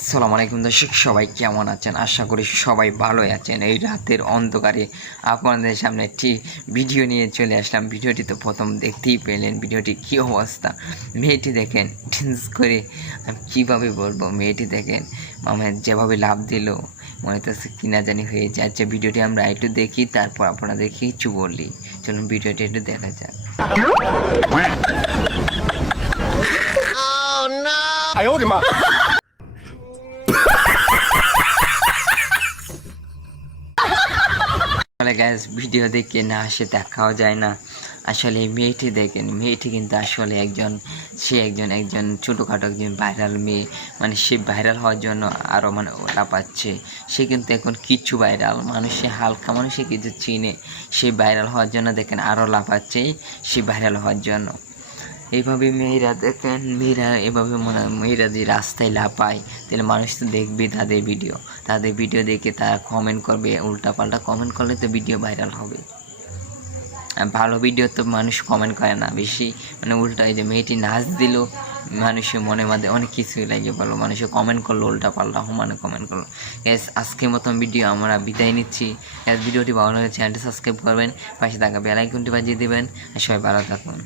আসসালামু আলাইকুম দর্শক, সবাই কেমন আছেন? আশা করি সবাই ভালোই আছেন। এই রাতের অন্ধকারে আপনাদের সামনে একটি ভিডিও নিয়ে চলে আসলাম। ভিডিওটি তো প্রথম দেখতেই পেলেন, ভিডিওটি কী অবস্থা। মেয়েটি দেখেন টিন্স করে, আমি কীভাবে বলবো, মেয়েটি দেখেন আমার যেভাবে লাভ দিল মনে হচ্ছে কিনা জানি হয়ে যাচ্ছে। ভিডিওটি আমরা একটু দেখি, তারপর আপনাদের কিছু বলি। চলুন ভিডিওটি একটু দেখা যাক। আসলে গ্যাস ভিডিও দেখে না আসে দেখাও যায় না। আসলে এই মেয়েটি দেখেন, মেয়েটি কিন্তু আসলে সে একজন ছোটোখাটো একজন ভাইরাল মেয়ে। মানে সে ভাইরাল হওয়ার জন্য আরও মানে ওটা পাচ্ছে। সে কিন্তু এখন কিচ্ছু ভাইরাল, মানুষে হালকা মানুষে কিছু চিনে। সে ভাইরাল হওয়ার জন্য দেখেন আরও লাফাচ্ছে সে ভাইরাল হওয়ার জন্য। এইভাবে মেয়েরা দেখেন, এভাবে মেয়েরা যে রাস্তায় লাফায়, তাহলে মানুষ তো দেখবে তাদের ভিডিও দেখে তারা কমেন্ট করবে, উল্টাপাল্টা কমেন্ট করলে তো ভিডিও ভাইরাল হবে। আর ভালো ভিডিও তো মানুষ কমেন্ট করে না বেশি, মানে উল্টা। এই যে মেয়েটি নাচ দিল, মানুষের মনে মধ্যে অনেক কিছুই লাগে বলো, মানুষে কমেন্ট করলো উল্টাপাল্টা সমানে কমেন্ট করলো। গ্যাস আজকের মতন ভিডিও আমরা বিদায় নিচ্ছি। গ্যাস ভিডিওটি ভালো লাগে চ্যানেলটি সাবস্ক্রাইব করবেন, পাশে থাকা বেল আইকনটি বাজিয়ে দেবেন। আর সবাই ভালো থাকুন।